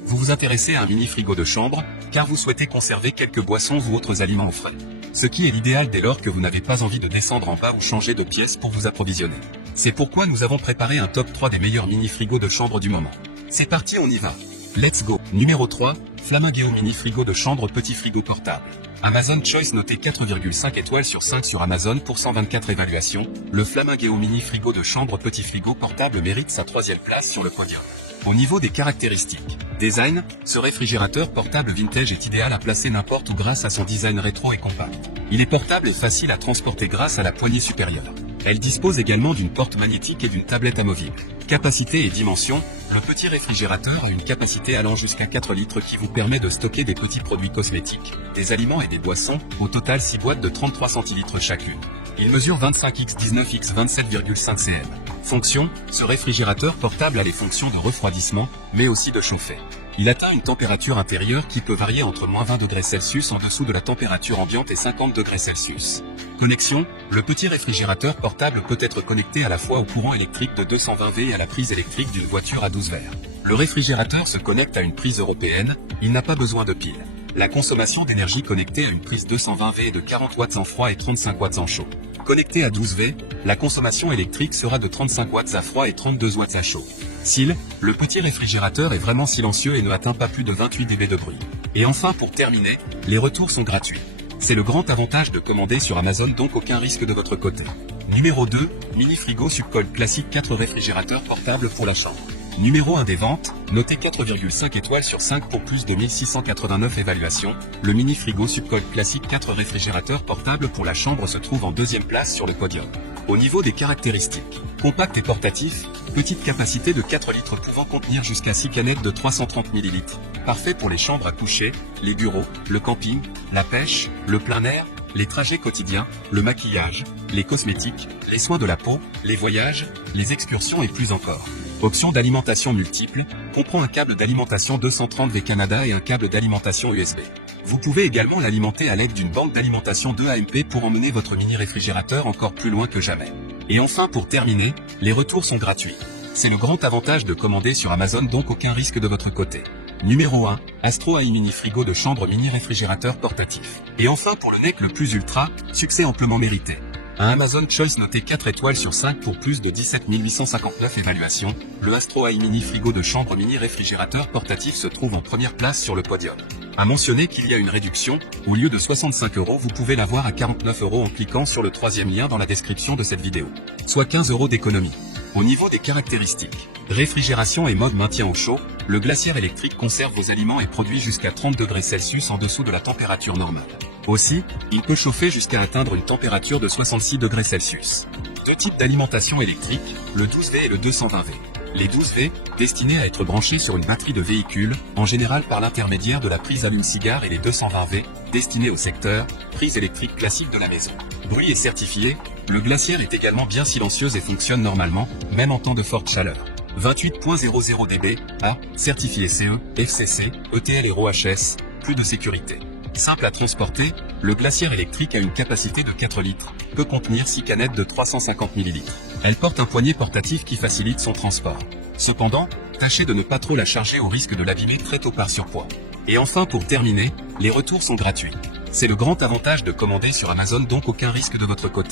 Vous vous intéressez à un mini frigo de chambre, car vous souhaitez conserver quelques boissons ou autres aliments au frais. Ce qui est l'idéal dès lors que vous n'avez pas envie de descendre en bas ou changer de pièce pour vous approvisionner. C'est pourquoi nous avons préparé un top 3 des meilleurs mini frigos de chambre du moment. C'est parti, on y va. Let's go. Numéro 3, Flamingeo mini frigo de chambre petit frigo portable. Amazon Choice noté 4,5 étoiles sur 5 sur Amazon pour 124 évaluations, le Flamingeo mini frigo de chambre petit frigo portable mérite sa 3e place sur le podium. Au niveau des caractéristiques, design, ce réfrigérateur portable vintage est idéal à placer n'importe où grâce à son design rétro et compact. Il est portable et facile à transporter grâce à la poignée supérieure. Elle dispose également d'une porte magnétique et d'une tablette amovible. Capacité et dimension, le petit réfrigérateur a une capacité allant jusqu'à 4 litres qui vous permet de stocker des petits produits cosmétiques, des aliments et des boissons, au total 6 boîtes de 33 centilitres chacune. Il mesure 25x19x27,5 cm. Fonction, ce réfrigérateur portable a les fonctions de refroidissement, mais aussi de chauffer. Il atteint une température intérieure qui peut varier entre -20 degrés Celsius en dessous de la température ambiante et 50 degrés Celsius. Connexion, le petit réfrigérateur portable peut être connecté à la fois au courant électrique de 220 V et à la prise électrique d'une voiture à 12 volts. Le réfrigérateur se connecte à une prise européenne, il n'a pas besoin de pile. La consommation d'énergie connectée à une prise 220 V est de 40 watts en froid et 35 watts en chaud. Connecté à 12 V, la consommation électrique sera de 35 watts à froid et 32 watts à chaud. S'il, le petit réfrigérateur est vraiment silencieux et ne atteint pas plus de 28 dB de bruit. Et enfin pour terminer, les retours sont gratuits. C'est le grand avantage de commander sur Amazon, donc aucun risque de votre côté. Numéro 2, mini frigo Subcold classique 4 réfrigérateurs portables pour la chambre. Numéro 1 des ventes, noté 4,5 étoiles sur 5 pour plus de 1689 évaluations, le mini frigo Subcold classique 4 réfrigérateurs portables pour la chambre se trouve en 2e place sur le podium. Au niveau des caractéristiques, compact et portatif, petite capacité de 4 litres pouvant contenir jusqu'à 6 canettes de 330 ml, parfait pour les chambres à coucher, les bureaux, le camping, la pêche, le plein air, les trajets quotidiens, le maquillage, les cosmétiques, les soins de la peau, les voyages, les excursions et plus encore. Option d'alimentation multiple, comprend un câble d'alimentation 230 V Canada et un câble d'alimentation USB. Vous pouvez également l'alimenter à l'aide d'une banque d'alimentation 2 AMP pour emmener votre mini réfrigérateur encore plus loin que jamais. Et enfin pour terminer, les retours sont gratuits. C'est le grand avantage de commander sur Amazon, donc aucun risque de votre côté. Numéro 1, Astro AI mini frigo de chambre mini réfrigérateur portatif. Et enfin pour le NEC le plus ultra, succès amplement mérité. Un Amazon Choice noté 4 étoiles sur 5 pour plus de 17 859 évaluations, le Astro AI mini frigo de chambre mini réfrigérateur portatif se trouve en première place sur le podium. À mentionner qu'il y a une réduction, au lieu de 65 €, vous pouvez l'avoir à 49 € en cliquant sur le 3e lien dans la description de cette vidéo. Soit 15 € d'économie. Au niveau des caractéristiques, réfrigération et mode maintien au chaud, le glaciaire électrique conserve vos aliments et produit jusqu'à 30 degrés Celsius en dessous de la température normale. Aussi, il peut chauffer jusqu'à atteindre une température de 66 degrés Celsius. Deux types d'alimentation électrique, le 12 V et le 220 V. Les 12 V, destinés à être branchés sur une batterie de véhicule, en général par l'intermédiaire de la prise allume-cigare, et les 220 V, destinés au secteur, prise électrique classique de la maison. Bruit et certifié, le glaciaire est également bien silencieuse et fonctionne normalement, même en temps de forte chaleur. 28.00 dB, A, certifié CE, FCC, ETL et RoHS, plus de sécurité. Simple à transporter, le glaciaire électrique a une capacité de 4 litres, peut contenir 6 canettes de 350 ml. Elle porte un poignet portatif qui facilite son transport. Cependant, tâchez de ne pas trop la charger au risque de l'abîmer très tôt par surpoids. Et enfin pour terminer, les retours sont gratuits. C'est le grand avantage de commander sur Amazon, donc aucun risque de votre côté.